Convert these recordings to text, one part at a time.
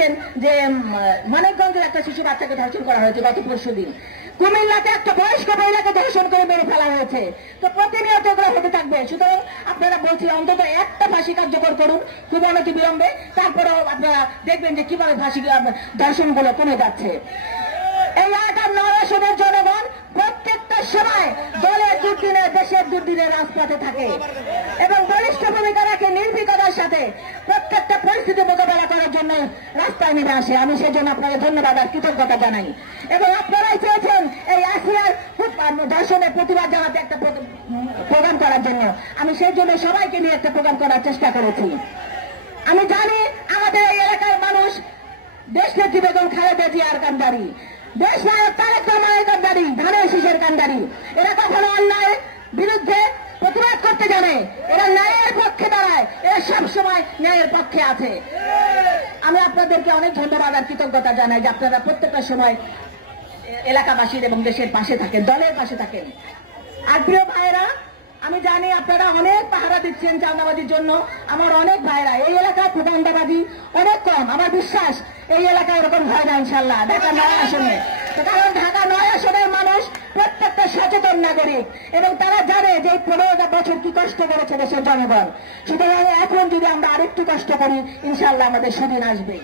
দেখেছেন যে মানিকগঞ্জের একটা শিশু বাচ্চাকে ধর্ষণ করা হয়েছে গত পরশুদিন। কুমিল্লাতে একটা বয়স্ক মহিলাকে ধর্ষণ করে মেরে ফেলা হয়েছে। তো প্রতিনিয়ত এগুলো হতে থাকবে। সুতরাং আপনারা বলছি অন্তত একটা ফাঁসি কার্যকর করুন খুব অনতি বিলম্বে, তারপরেও আপনারা দেখবেন যে কিভাবে ফাঁসি ধর্ষণগুলো কমে যাচ্ছে। এই এলাকার 9 আসনের জনগণ প্রত্যেকটা সময় দলের দুর্দিনে দেশের দুর্দিনে রাজপথে থাকে এবং বলিষ্ঠ ভূমিকা রাখে নির্ভীকতার সাথে প্রত্যেকটা পরিস্থিতি মোকাবেলা করার জন্য রাস্তায় নেমে আসে। আমি সেজন্য আপনাকে ধন্যবাদ আর কৃতজ্ঞতা জানাই। এবং আপনারাই চেয়েছেন এই আসিয়ার ধর্ষণের প্রতিবাদ জানাতে একটা প্রোগ্রাম করার জন্য। আমি সেই জন্য সবাইকে নিয়ে একটা প্রোগ্রাম করার চেষ্টা করেছি। আমি জানি আমাদের এই এলাকার মানুষ দেশনেত্রী বেগম খালেদা জিয়ার কান্ডারি, দেশ নায়ক তারেক রহমানের কান্ডারি, ধানের শীষের কান্ডারি। এরা কখনো অন্যায়ের বিরুদ্ধে প্রতিবাদ করতে জানে, এরা ন্যায়ের পক্ষে দাঁড়ায়, এরা সবসময় ন্যায়ের পক্ষে আছে। আমি আপনাদেরকে অনেক ধন্যবাদ আর কৃতজ্ঞতা জানাই যে আপনারা প্রত্যেকটা সময় এলাকাবাসীর এবং দেশের পাশে থাকেন, দলের পাশে থাকেন। আর প্রিয় ভাইরা, আমি জানি আপনারা অনেক পাহারা দিচ্ছেন চাঁদাবাজির জন্য। আমার অনেক ভাইরা এই এলাকায় প্রধানবাদী অনেক কম। আমার বিশ্বাস এই এলাকায় এরকম হয় না ইনশাল্লাহ ঢাকা 9 আসনে। কারণ ঢাকা 9 আসনের মানুষ প্রত্যেকটা সচেতন নাগরিক এবং তারা জানে যে 15টা বছর কি কষ্ট করেছে দেশের জনগণ। সুতরাং এখন যদি আমরা আরেকটু কষ্ট করি ইনশাল্লাহ আমাদের সুদিন আসবে।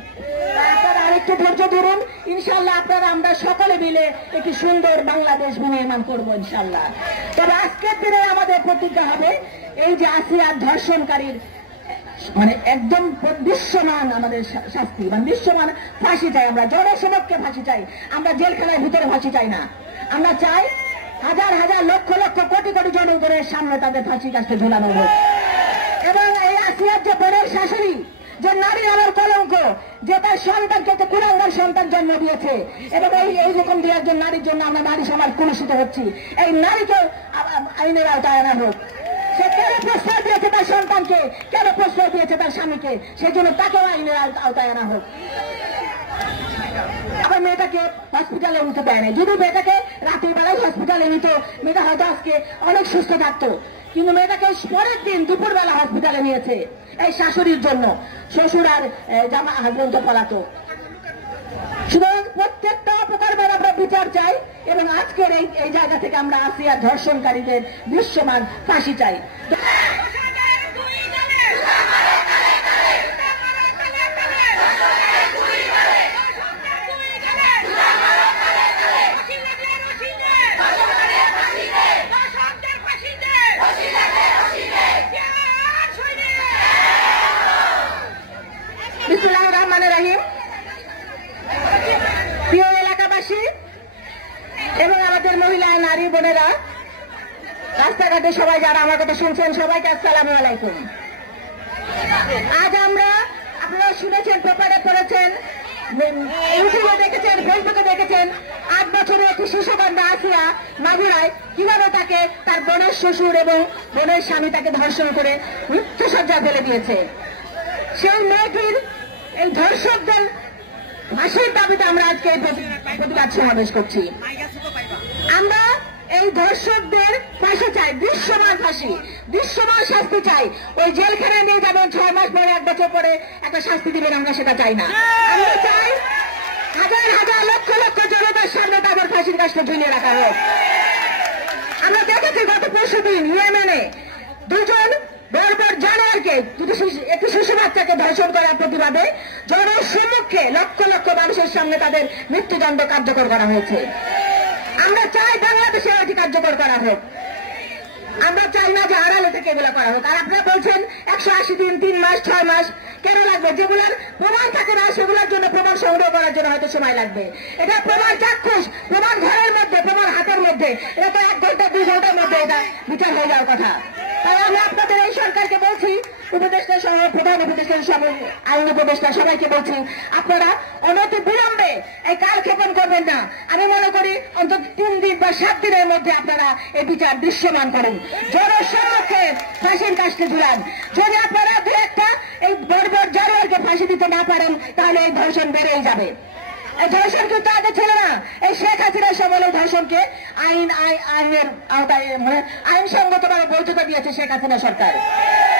আপনারা আরেকটু ধৈর্য ধরুন, ইনশাল্লাহ আপনারা আমরা সকলে মিলে একটি সুন্দর বাংলাদেশ বিনির্মাণ করবো ইনশাল্লাহ। তবে আজকের দিনে আমাদের প্রতিজ্ঞা হবে এই যে আসিয়ার ধর্ষণকারীর মানে একদম বিশ্বমান আমাদের শাস্তি, মানে বিশ্বমান ফাঁসি চাই। আমরা জনসমক্ষে ফাঁসি চাই, আমরা জেলখানার ভিতরে ফাঁসি চাই না। আমরা চাই হাজার হাজার লক্ষ লক্ষ কোটি কোটি জনগণের সামনে তাদের ফাঁসি কাছে ঝুলানো হোক। এবং এই আসিয়ার যে বনের শাশুড়ি, যে নারী আমার কলঙ্ক, যে তার সন্তানকে কুলাঙ্গার সন্তান জন্ম দিয়েছে এবং এইরকম দিয়ে একজন নারীর জন্য আমরা নারী সমাজ কলুষিত হচ্ছি, এই নারীকে আইনের আওতায় আনা হোক। সে কেন প্রশ্রয় দিয়েছে তার সন্তানকে, কেন প্রশ্রয় দিয়েছে তার স্বামীকে, সেই জন্য তাকেও আইনের আওতায় আনা হোক। আবার মেয়েটাকে হসপিটালে নিতে দেয় না। যদি মেয়েটাকে রাতের বেলায় হসপিটালে নিত, মেয়েটা হয়তো আজকে অনেক সুস্থ থাকতো। কিন্তু মেয়েটাকে পরের দিন দুপুরবেলা হসপিটালে নিয়েছে এই শাশুড়ির জন্য, শ্বশুর আর জামা হাজবেন্ডকে পলাতো। সুতরাং প্রত্যেকটা অপকর্মের আমরা বিচার চাই এবং আজকের এই জায়গা থেকে আমরা আসিয়া ধর্ষণকারীদের দৃশ্যমান ফাঁসি চাই। বিসমিল্লাহির রহমানির রহিম। প্রিয় এলাকাবাসী এবং আমাদের মহিলা নারী বোনেরা, রাস্তাঘাটে সবাই যারা আমার কথা শুনছেন সবাইকে আসসালামু আলাইকুম। আজ আমরা, আপনারা শুনেছেন, পেপারে পড়েছেন, ইউটিউবে দেখেছেন, ফেসবুকে দেখেছেন, 8 বছরের একটি শিশু কন্যা আসিয়া মাগুরায় কিভাবে তাকে তার বোনের শ্বশুর এবং বোনের স্বামী তাকে ধর্ষণ করে মৃত্যুসজ্জা ফেলে দিয়েছে। সেই মেয়েটির এই ধর্ষকদের ফাঁসির দাবিতে আমরা আজকে এই প্রতিবাদ সমাবেশ করছি। আমরা এই ধর্ষকদের ফাঁসি চাই, দৃশ্যমান ফাঁসি, দৃশ্যমান শাস্তি চাই। ওই জেলখানায় নিয়ে যাবেন 6 মাস পরে, 1 বছর পরে একটা শাস্তি দিবেন, আমরা সেটা চাই না। আমরা চাই হাজার হাজার লক্ষ লক্ষ জনতার সামনে তাদের ফাঁসির কাজটা ঝুলিয়ে রাখা হোক। আমরা দেখেছি গত পরশুদিন ইয়েমেনে 2জন বর্বর জানোয়ারকে, একটি শিশু বাচ্চাকে ধর্ষণ করার প্রতিবাদে জনসম্মুখে লক্ষ লক্ষ মানুষের সামনে তাদের মৃত্যুদণ্ড কার্যকর করা হয়েছে। আমরা চাই বাংলাদেশে এটি কার্যকর করা হোক। আমরা চাই না যে আড়ালে থেকে এগুলো করা হোক। আর আপনারা বলছেন 180 দিন, 3 মাস, 6 মাস কেন লাগবে? যেগুলোর প্রমাণ থাকে না সেগুলোর জন্য প্রমাণ সংগ্রহ করার জন্য হয়তো সময় লাগবে। এটা প্রমাণ চাক্ষুষ, প্রমাণ ঘরের মধ্যে, প্রমাণ হাতের মধ্যে, এটা তো 1 ঘন্টা 2 ঘন্টার মধ্যে এটা বিচার হয়ে যাওয়ার কথা। তাই আমি আপনাদের এই সরকারকে বলছি, উপদেষ্টা সহ প্রধান উপদেষ্টা সহ আইন উপদেষ্টা সবাইকে বলছি, আপনারা অনতি বিলম্বে এই কালক্ষেপণ করবেন না। আমি মনে করি অন্তত 3 দিন বা 7 দিনের মধ্যে আপনারা এই বিচার দৃশ্যমান করেন, জনসম্মুখে ফাঁসির কাজকে ঝুলান। যদি আপনারা 2-1টা এই বর্বর জানোয়ারকে ফাঁসি দিতে না পারেন তাহলে এই ধর্ষণ বেড়েই যাবে। এই ধর্ষণ কিন্তু আগে ছিল না। এই শেখ হাসিনার সময় ধর্ষণকে আইনের আওতায়, মানে আইনসঙ্গতভাবে বৈধতা দিয়েছে শেখ হাসিনা সরকার।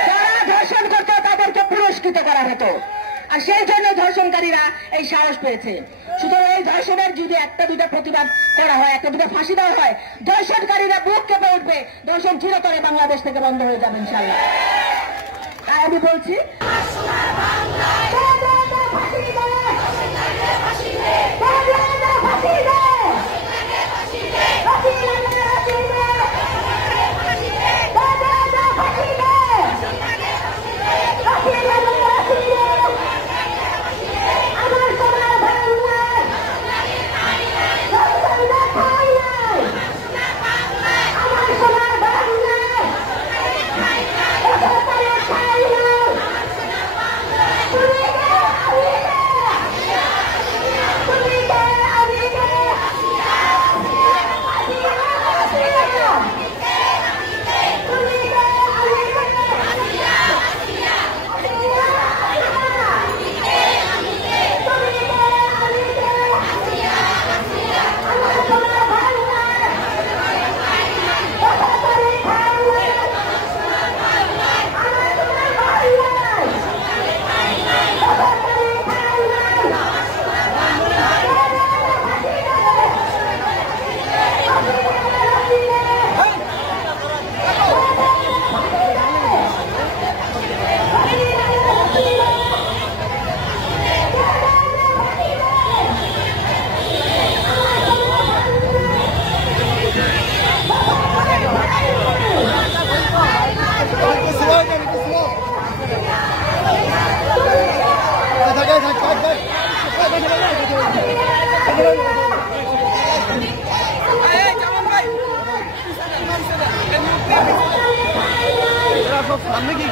যারা ধর্ষণ করত তাদেরকে পুরস্কৃত করা হতো। আর সেই জন্য ধর্ষণকারীরা এই সাহস পেয়েছে। সুতরাং এই ধর্ষণের যদি একটা দুটা প্রতিবাদ করা হয়, একটা দুটা ফাঁসি দেওয়া হয়, ধর্ষণকারীরা বুক কেঁপে উঠবে, ধর্ষণ চিরতরে বাংলাদেশ থেকে বন্ধ হয়ে যাবে ইনশাল্লাহ। তাই আমি বলছি সামনে কি